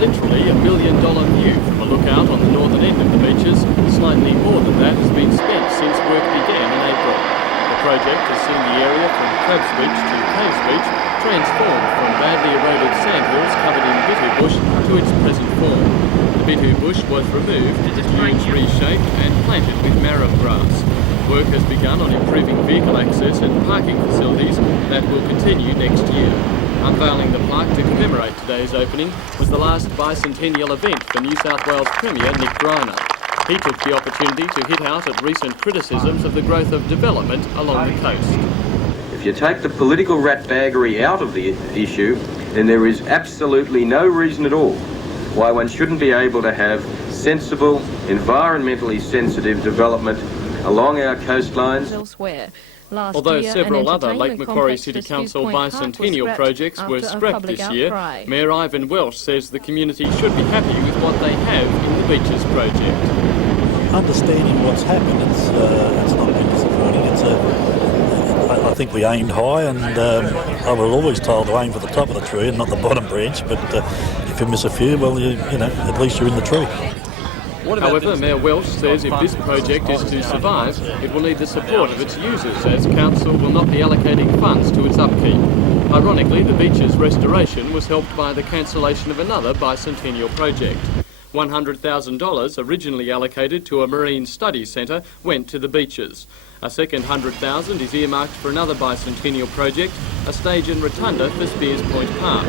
literally $1 billion view from a lookout on the northern end of the beaches. Slightly more than that has been spent since work began in April. The project has seen the area from Crabs Beach to Caves Beach transformed from badly eroded sandhills covered in bitu bush to its present form. The bitu bush was removed, dunes reshaped and planted with marrow grass. Work has begun on improving vehicle access and parking facilities that will continue next year. Unveiling the plaque to commemorate today's opening was the last bicentennial event for New South Wales Premier Nick Greiner. He took the opportunity to hit out at recent criticisms of the growth of development along the coast. If you take the political ratbaggery out of the issue, then there is absolutely no reason at all why one shouldn't be able to have sensible, environmentally sensitive development along our coastlines. Elsewhere. Although several other Lake Macquarie City Council bicentennial projects were scrapped this year, Mayor Ivan Welsh says the community should be happy with what they have in the Beaches project. Understanding what's happened, it's not been disappointing. I think we aimed high, and I was always told to aim for the top of the tree and not the bottom branch, but if you miss a few, well, you know, at least you're in the tree. However, Mayor Welsh says if this project is to survive, it will need the support of its users, as Council will not be allocating funds to its upkeep. Ironically, the beach's restoration was helped by the cancellation of another bicentennial project. $100,000 originally allocated to a marine studies centre went to the beaches. A second $100,000 is earmarked for another bicentennial project, a stage and rotunda for Spears Point Park.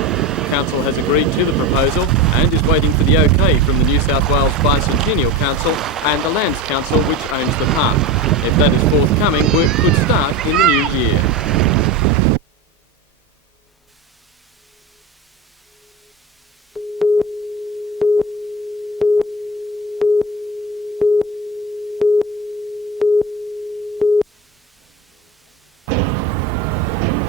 Council has agreed to the proposal and is waiting for the OK from the New South Wales Bicentennial Council and the Lands Council, which owns the park. If that is forthcoming, work could start in the new year.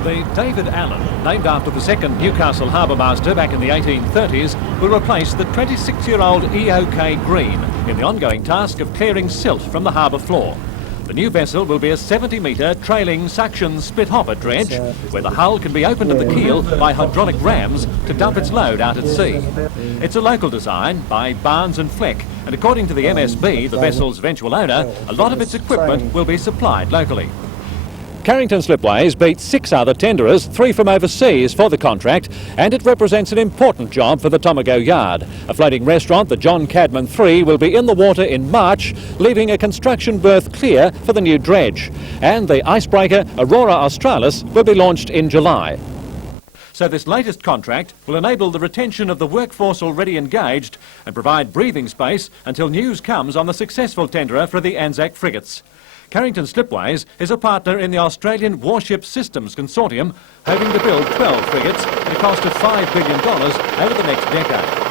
The David Allen, named after the second Newcastle harbour master back in the 1830s, will replace the 26-year-old EOK Green in the ongoing task of clearing silt from the harbour floor. The new vessel will be a 70-metre trailing suction split hopper dredge, where the hull can be opened at the keel by hydraulic rams to dump its load out at sea. It's a local design by Barnes and Fleck, and according to the MSB, the vessel's eventual owner, a lot of its equipment will be supplied locally. Carrington Slipways beat 6 other tenderers, 3 from overseas, for the contract, and it represents an important job for the Tomago Yard. A floating restaurant, the John Cadman 3, will be in the water in March, leaving a construction berth clear for the new dredge. And the icebreaker Aurora Australis will be launched in July. So this latest contract will enable the retention of the workforce already engaged and provide breathing space until news comes on the successful tenderer for the Anzac frigates. Carrington Slipways is a partner in the Australian Warship Systems Consortium, hoping to build 12 frigates at a cost of $5 billion over the next decade.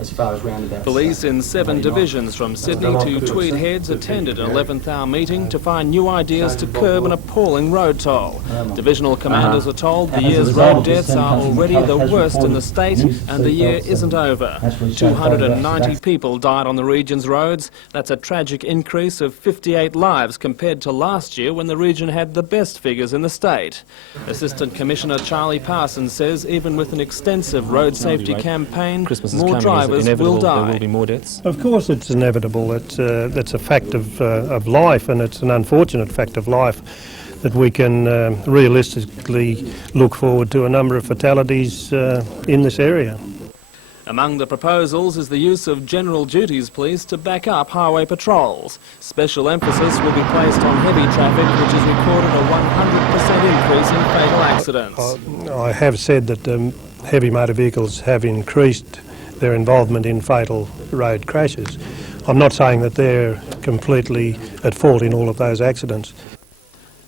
As far as roundabouts. Police in 7 divisions from Sydney to Tweed Heads attended an 11th hour meeting to find new ideas to curb an appalling road toll. Divisional commanders are told the year's road deaths are already the worst in the state and the year isn't over. 290 people died on the region's roads. That's a tragic increase of 58 lives compared to last year when the region had the best figures in the state. Assistant Commissioner Charlie Parsons says even with an extensive road safety campaign, more drivers will die. There will be more deaths. Of course it's inevitable. That's a fact of life, and it's an unfortunate fact of life that we can realistically look forward to a number of fatalities in this area. Among the proposals is the use of general duties police to back up highway patrols. Special emphasis will be placed on heavy traffic, which has recorded a 100% increase in fatal accidents. I have said that heavy motor vehicles have increased their involvement in fatal road crashes. I'm not saying that they're completely at fault in all of those accidents.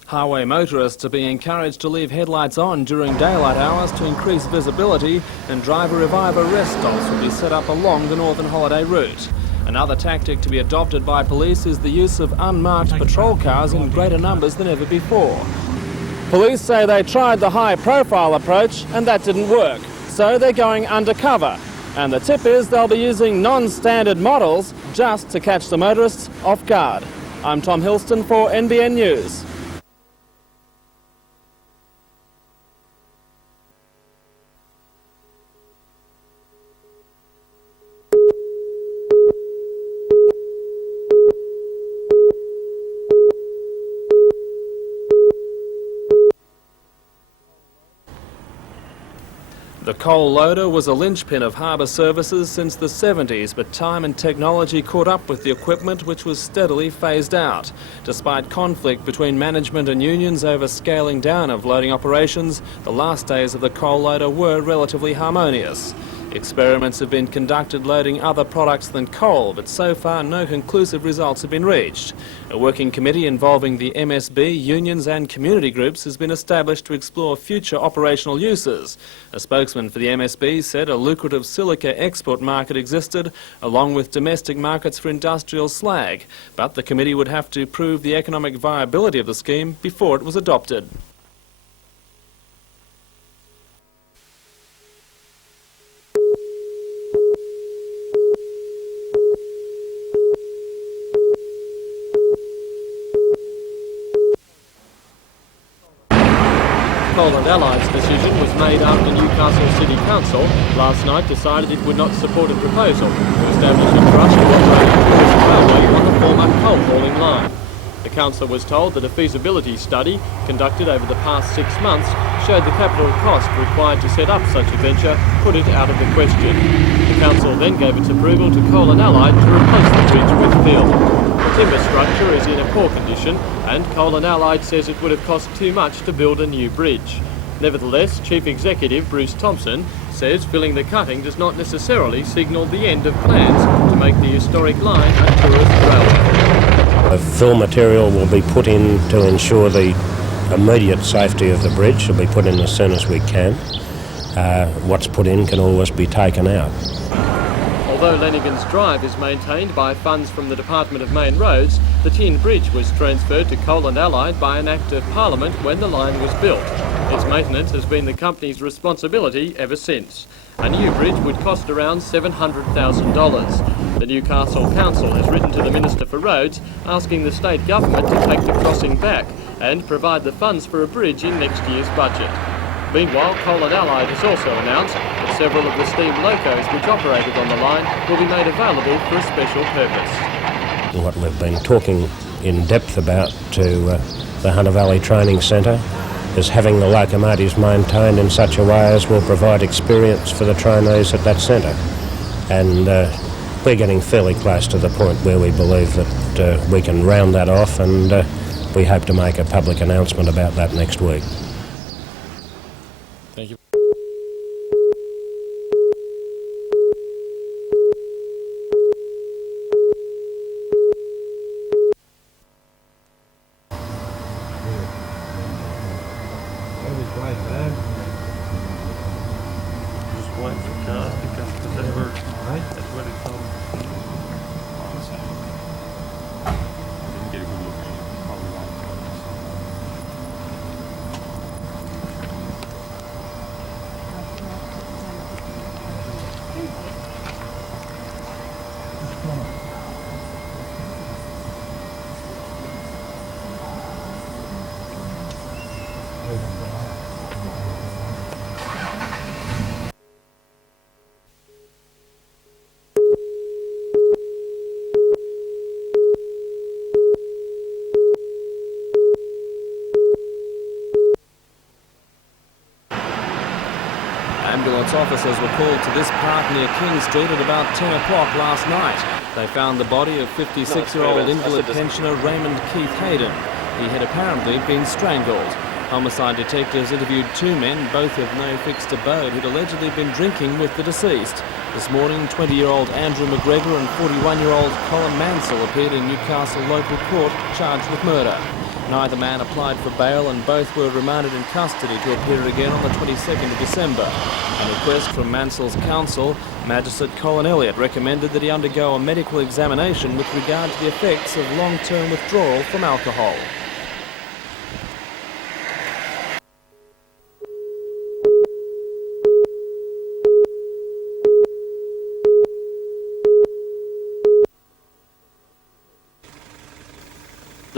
Highway motorists are being encouraged to leave headlights on during daylight hours to increase visibility, and driver reviver rest stops will be set up along the Northern Holiday route. Another tactic to be adopted by police is the use of unmarked patrol cars in greater numbers than ever before. Police say they tried the high-profile approach and that didn't work, so they're going undercover. And the tip is they'll be using non-standard models just to catch the motorists off guard. I'm Tom Hilston for NBN News. The coal loader was a linchpin of harbour services since the 70s, but time and technology caught up with the equipment, which was steadily phased out. Despite conflict between management and unions over scaling down of loading operations, the last days of the coal loader were relatively harmonious. Experiments have been conducted loading other products than coal, but so far no conclusive results have been reached. A working committee involving the MSB, unions and community groups has been established to explore future operational uses. A spokesman for the MSB said a lucrative silica export market existed, along with domestic markets for industrial slag, but the committee would have to prove the economic viability of the scheme before it was adopted. Coal and Allied's decision was made after Newcastle City Council last night decided it would not support a proposal to establish a trust to operate a Torres railway on the former coal hauling line. The council was told that a feasibility study conducted over the past 6 months showed the capital cost required to set up such a venture put it out of the question. The council then gave its approval to Coal and Allied to replace the bridge with fill. The timber structure is in a poor condition, and Coal and Allied says it would have cost too much to build a new bridge. Nevertheless, Chief Executive Bruce Thompson says filling the cutting does not necessarily signal the end of plans to make the historic line a tourist railway. The fill material will be put in to ensure the immediate safety of the bridge. It'll be put in as soon as we can. What's put in can always be taken out. Although Lenigan's Drive is maintained by funds from the Department of Main Roads, the tin bridge was transferred to Coal and Allied by an Act of Parliament when the line was built. Its maintenance has been the company's responsibility ever since. A new bridge would cost around $700,000. The Newcastle Council has written to the Minister for Roads asking the state government to take the crossing back and provide the funds for a bridge in next year's budget. Meanwhile, Coal and Allied has also announced that several of the steam locos which operated on the line will be made available for a special purpose. What we've been talking in depth about to the Hunter Valley Training Centre is having the locomotives maintained in such a way as will provide experience for the trainees at that centre. And we're getting fairly close to the point where we believe that we can round that off, and we hope to make a public announcement about that next week. Thank you. Ambulance officers were called to this park near King Street at about 10 o'clock last night. They found the body of 56-year-old invalid pensioner Raymond Keith Hayden. He had apparently been strangled. Homicide detectives interviewed 2 men, both of no fixed abode, who'd allegedly been drinking with the deceased. This morning, 20-year-old Andrew McGregor and 41-year-old Colin Mansell appeared in Newcastle local court charged with murder. Neither man applied for bail and both were remanded in custody to appear again on the 22nd of December. On request from Mansell's counsel, Magistrate Colin Elliott recommended that he undergo a medical examination with regard to the effects of long-term withdrawal from alcohol.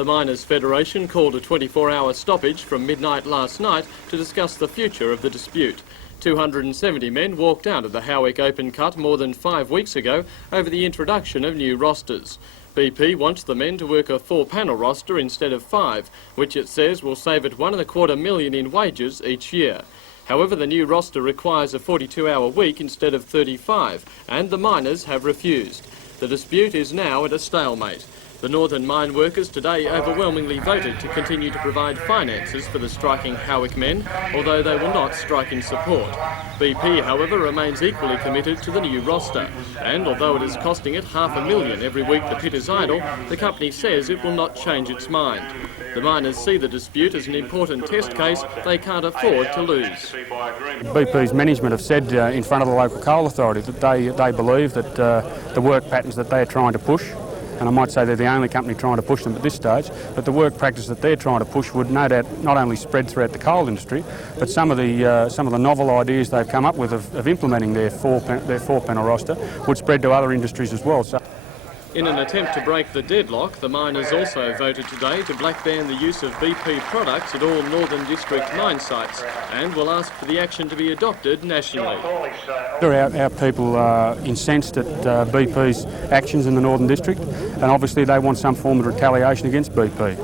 The Miners' Federation called a 24-hour stoppage from midnight last night to discuss the future of the dispute. 270 men walked out of the Howick open cut more than 5 weeks ago over the introduction of new rosters. BP wants the men to work a 4-panel roster instead of 5, which it says will save it $1.25 million in wages each year. However, the new roster requires a 42-hour week instead of 35, and the miners have refused. The dispute is now at a stalemate. The northern mine workers today overwhelmingly voted to continue to provide finances for the striking Howick men, although they will not strike in support. BP, however, remains equally committed to the new roster, and although it is costing it $500,000 every week the pit is idle, the company says it will not change its mind. The miners see the dispute as an important test case they can't afford to lose. BP's management have said in front of the local coal authority that they believe that the work patterns that they're trying to push, and I might say they're the only company trying to push them at this stage, but the work practice that they're trying to push would no doubt not only spread throughout the coal industry, but some of the novel ideas they've come up with of implementing their four-panel roster would spread to other industries as well. So, in an attempt to break the deadlock, the miners also voted today to black ban the use of BP products at all Northern District mine sites and will ask for the action to be adopted nationally. Our people are incensed at BP's actions in the Northern District, and obviously they want some form of retaliation against BP.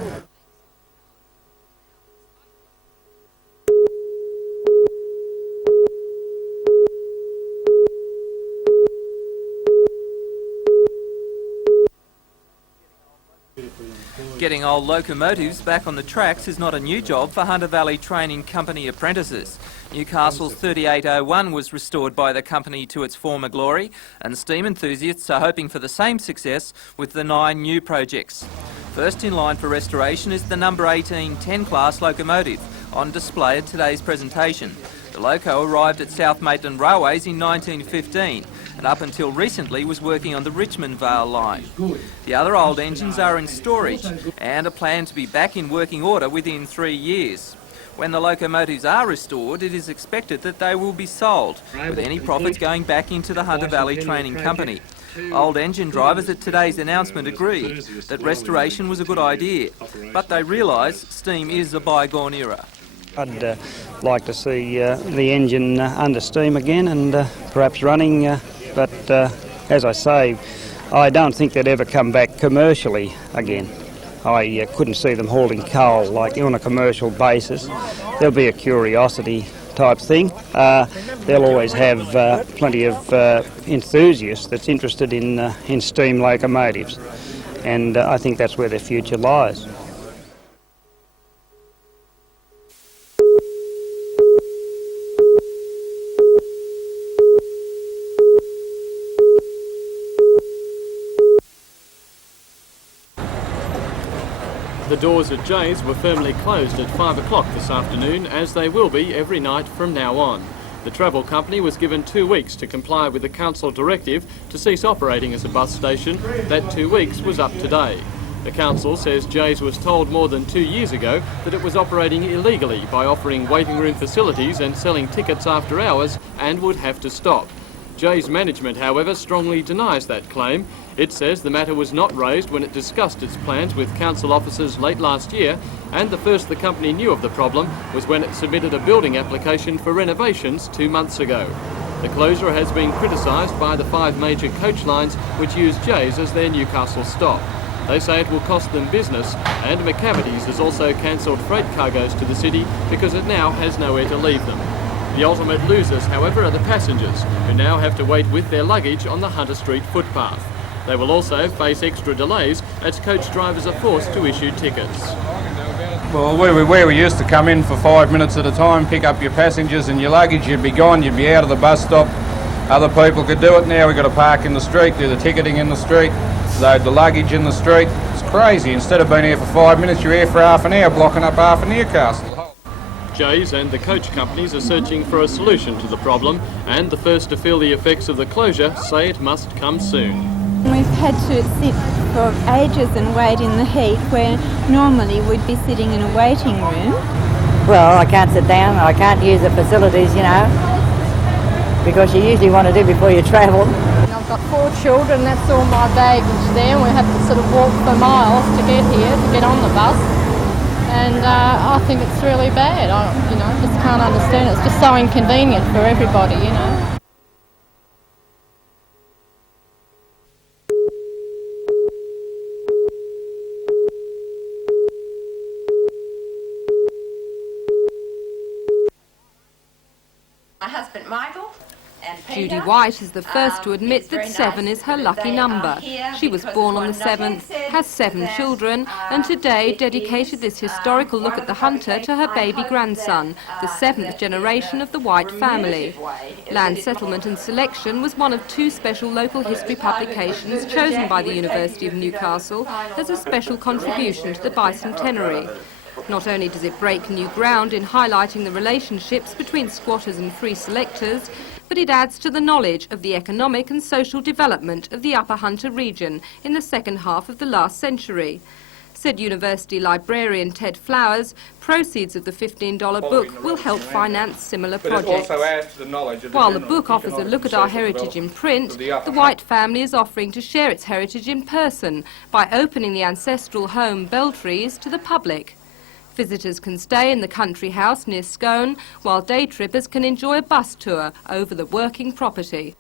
Getting old locomotives back on the tracks is not a new job for Hunter Valley Training Company apprentices. Newcastle's 3801 was restored by the company to its former glory, and steam enthusiasts are hoping for the same success with the 9 new projects. First in line for restoration is the number 18 10-class locomotive, on display at today's presentation. The loco arrived at South Maitland Railways in 1915 and up until recently was working on the Richmond Vale line. The other old engines are in storage and are planned to be back in working order within 3 years. When the locomotives are restored, it is expected that they will be sold, with any profits going back into the Hunter Valley Training Company. Old engine drivers at today's announcement agreed that restoration was a good idea, but they realise steam is a bygone era. I'd like to see the engine under steam again and perhaps running, but as I say, I don't think they'd ever come back commercially again. I couldn't see them hauling coal like on a commercial basis. There'll be a curiosity type thing. They'll always have plenty of enthusiasts that's interested in steam locomotives, and I think that's where their future lies. The doors at Jay's were firmly closed at 5 o'clock this afternoon, as they will be every night from now on. The travel company was given 2 weeks to comply with the council directive to cease operating as a bus station. That 2 weeks was up today. The council says Jay's was told more than 2 years ago that it was operating illegally by offering waiting room facilities and selling tickets after hours and would have to stop. Jay's management, however, strongly denies that claim. It says the matter was not raised when it discussed its plans with council officers late last year, and the first the company knew of the problem was when it submitted a building application for renovations 2 months ago. The closure has been criticised by the 5 major coach lines which use Jay's as their Newcastle stop. They say it will cost them business, and McCavity's has also cancelled freight cargoes to the city because it now has nowhere to leave them. The ultimate losers, however, are the passengers, who now have to wait with their luggage on the Hunter Street footpath. They will also face extra delays as coach drivers are forced to issue tickets. Well, where we used to come in for 5 minutes at a time, pick up your passengers and your luggage, you'd be gone, you'd be out of the bus stop. Other people could do it. Now we've got to park in the street, do the ticketing in the street, load the luggage in the street. It's crazy. Instead of being here for 5 minutes, you're here for half an hour, blocking up half of Newcastle. Jay's and the coach companies are searching for a solution to the problem, and the first to feel the effects of the closure say it must come soon. We've had to sit for ages and wait in the heat where normally we'd be sitting in a waiting room. Well, I can't sit down, I can't use the facilities, you know, because you usually want to do before you travel. And I've got 4 children, that's all my baggage there, and we have to sort of walk for miles to get here, to get on the bus. And I think it's really bad. I just can't understand it. It's just so inconvenient for everybody, you know. My husband Michael and Peter. Judy White is the first to admit that 7 is her lucky number. She was born on the 7th, has 7 children, and today dedicated this historical look at the hunter to her baby grandson, the 7th generation of the White family. Land Settlement and Selection was one of 2 special local history publications chosen by the University of Newcastle as a special contribution to the bicentenary. Not only does it break new ground in highlighting the relationships between squatters and free selectors, but it adds to the knowledge of the economic and social development of the Upper Hunter region in the second half of the last century. Said University librarian Ted Flowers, proceeds of the $15 book will help finance similar projects. While the book offers a look at our heritage in print, the White family is offering to share its heritage in person by opening the ancestral home Beltrees to the public. Visitors can stay in the country house near Scone, while day trippers can enjoy a bus tour over the working property.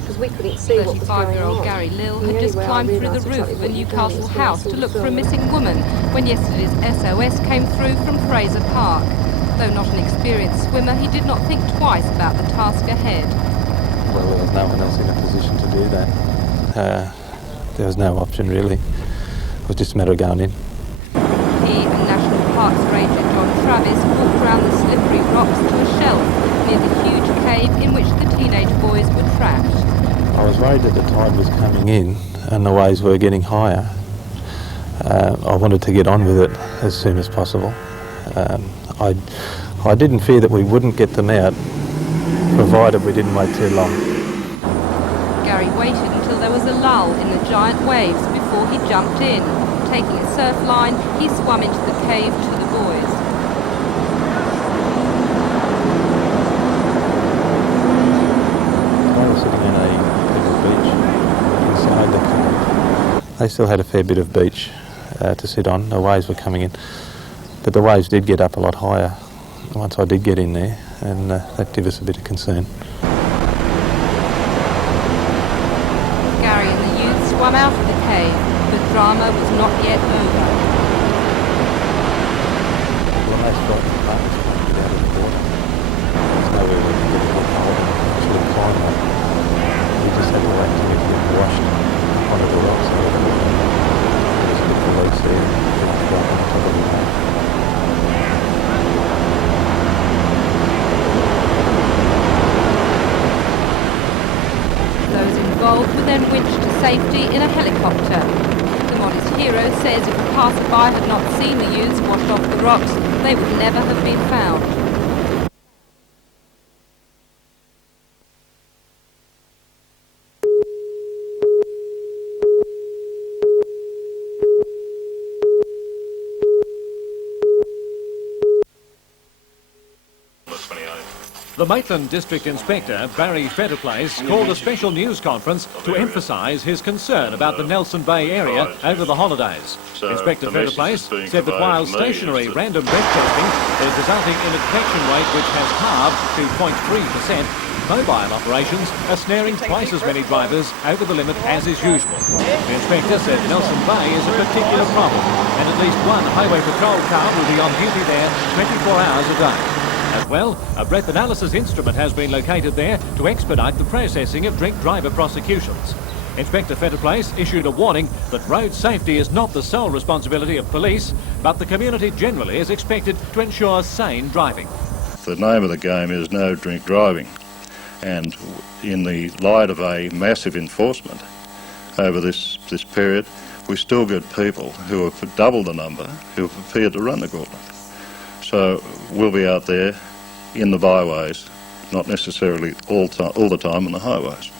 Because we couldn't see what was going on. 35-year-old Gary Lill had just climbed through the roof of a Newcastle house to look for a missing woman when yesterday's SOS came through from Fraser Park. Though not an experienced swimmer, he did not think twice about the task ahead. Well, there was no one else in a position to do that. There was no option really. It was just a matter of going in. He and National Parks Ranger John Travis walked around the slippery rocks to a shelf near the huge cave in which the teenage boys were trapped. I was worried that the tide was coming in and the waves were getting higher. I wanted to get on with it as soon as possible. I didn't fear that we wouldn't get them out, provided we didn't wait too long. Gary waited until there was a lull in the giant waves before he jumped in. Taking a surf line, he swam into the cave to the boys. They were sitting on a little beach inside the cave. They still had a fair bit of beach to sit on. The waves were coming in, but the waves did get up a lot higher once I did get in there, and that gave us a bit of concern. Gary and the youth swam out of the cave, but drama was not yet over. Well, the most frightening part was trying to get out of the water. There's nowhere we could get a foothold and actually climb up. We just had to wait until we get washed onto the rocks. There was a bit of release there, and on top of the wave. Those involved were then winched to safety in a helicopter. The modest hero says if a passerby had not seen the youths washed off the rocks, they would never have been found. The Maitland District Inspector, Barry Fetterplace, called a special news conference to emphasise his concern about the Nelson Bay area over the holidays. Inspector Fetterplace said that while stationary random breath testing is resulting in a detection rate which has halved to 0.3%, mobile operations are snaring twice as many drivers over the limit as is usual. The inspector said Nelson Bay is a particular problem, and at least one highway patrol car will be on duty there 24 hours a day. As well, a breath analysis instrument has been located there to expedite the processing of drink driver prosecutions. Inspector Fetterplace issued a warning that road safety is not the sole responsibility of police, but the community generally is expected to ensure sane driving. The name of the game is no drink driving, and in the light of a massive enforcement over this period, we still get people who are double the number who are prepared to run the gauntlet. So we'll be out there in the byways, not necessarily all the time on the highways.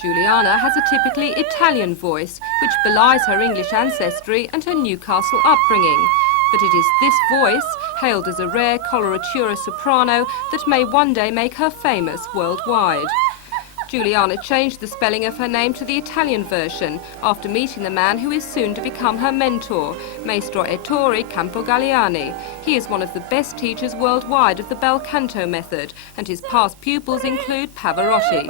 Juliana has a typically Italian voice, which belies her English ancestry and her Newcastle upbringing. But it is this voice, hailed as a rare coloratura soprano, that may one day make her famous worldwide. Juliana changed the spelling of her name to the Italian version after meeting the man who is soon to become her mentor, Maestro Ettore Campogalliani. He is one of the best teachers worldwide of the bel canto method, and his past pupils include Pavarotti.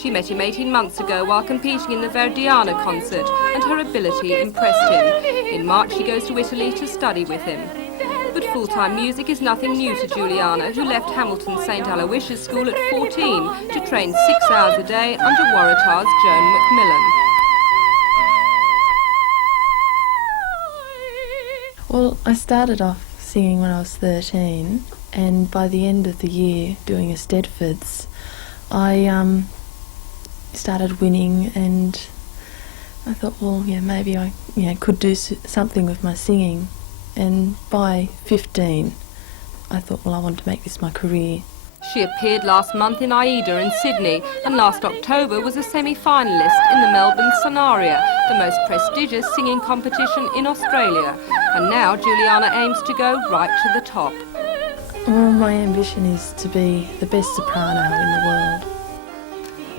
She met him 18 months ago while competing in the Verdiana concert, and her ability impressed him. In March she goes to Italy to study with him. But full-time music is nothing new to Juliana, who left Hamilton St Aloysius School at 14 to train 6 hours a day under Waratah's Joan Macmillan. Well, I started off singing when I was 13, and by the end of the year doing a Stedfords, I started winning, and I thought, well, yeah, maybe I could do something with my singing. And by 15, I thought, well, I want to make this my career. She appeared last month in Aida in Sydney, and last October was a semi-finalist in the Melbourne Sonaria, the most prestigious singing competition in Australia. And now Juliana aims to go right to the top. Well, my ambition is to be the best soprano in the world.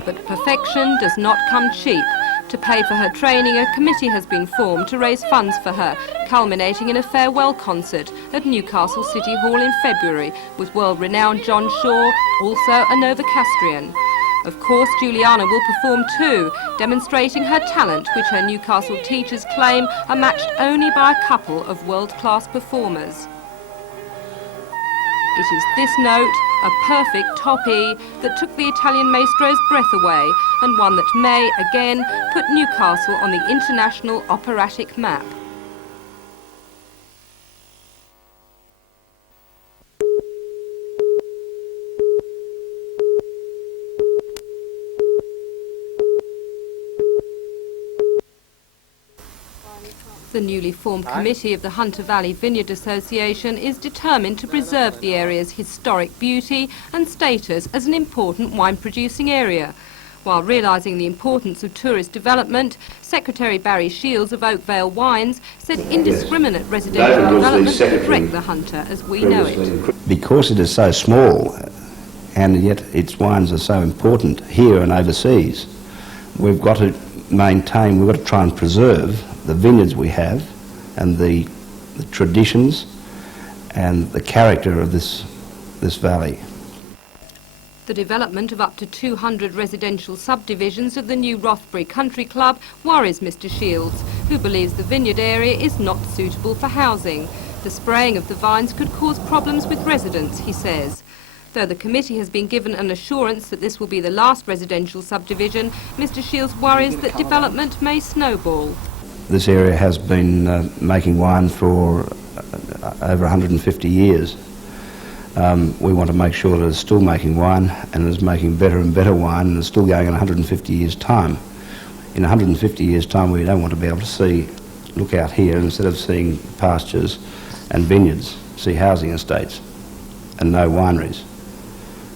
But perfection does not come cheap. To pay for her training, a committee has been formed to raise funds for her, culminating in a farewell concert at Newcastle City Hall in February with world-renowned John Shaw, also a Novocastrian. Of course, Juliana will perform too, demonstrating her talent, which her Newcastle teachers claim are matched only by a couple of world-class performers. It is this note, a perfect top E, that took the Italian maestro's breath away, and one that may, again, put Newcastle on the international operatic map. The newly formed committee of the Hunter Valley Vineyard Association is determined to preserve the area's historic beauty and status as an important wine-producing area. While realising the importance of tourist development, Secretary Barry Shields of Oakvale Wines said indiscriminate residential development would wreck the Hunter as we know it. Because it is so small, and yet its wines are so important here and overseas, we've got to maintain, we've got to try and preserve the vineyards we have and the traditions and the character of this valley. The development of up to 200 residential subdivisions of the new Rothbury Country Club worries Mr Shields, who believes the vineyard area is not suitable for housing. The spraying of the vines could cause problems with residents, he says. Though the committee has been given an assurance that this will be the last residential subdivision, Mr Shields worries that development may snowball. This area has been making wine for over 150 years. We want to make sure that it's still making wine and is making better and better wine and is still going in 150 years' time. In 150 years' time, we don't want to be able to look out here, instead of seeing pastures and vineyards, see housing estates. and no wineries.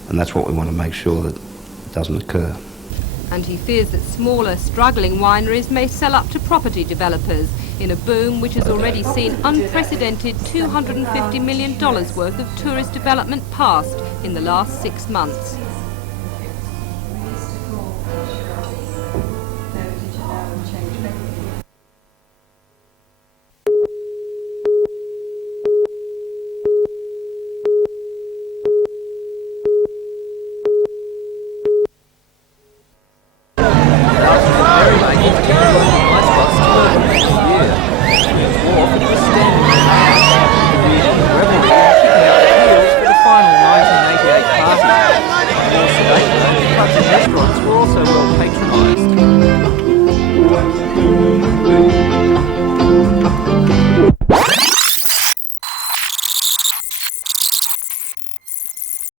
And that's what we want to make sure that doesn't occur. And he fears that smaller, struggling wineries may sell up to property developers in a boom which has already seen unprecedented $250 million worth of tourist development passed in the last 6 months.